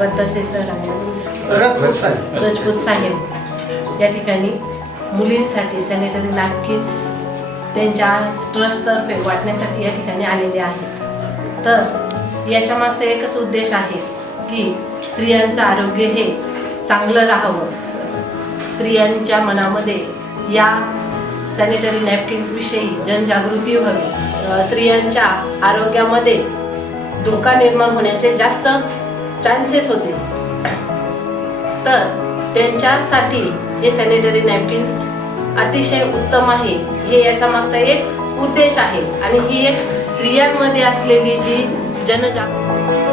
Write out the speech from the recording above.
बत्तासे sir आणि राजपूत साहेब या ठिकाणी मुलींसाठी सॅनिटरी नॅपकिन्स त्यांच्या ट्रस्टतर्फे वाटण्यासाठी या ठिकाणी आलेले आहेत। तर याच्या मागचा एकच उद्देश आहे की स्त्रियांचं आरोग्य हे चांगलं राहावं, स्त्रियांच्या मनामध्ये या सॅनिटरी नॅपकिन्सविषयी जनजागृती व्हावी, स्त्रियांच्या आरोग्यामध्ये धोका निर्माण होण्याचे जास्त चान्सेस होते, तर त्यांच्यासाठी हे सॅनिटरी नॅपकिन्स अतिशय उत्तम आहे, हे याचा मागचा एक उद्देश आहे। आणि ही एक स्त्रियांमध्ये असलेली जी जनजागृती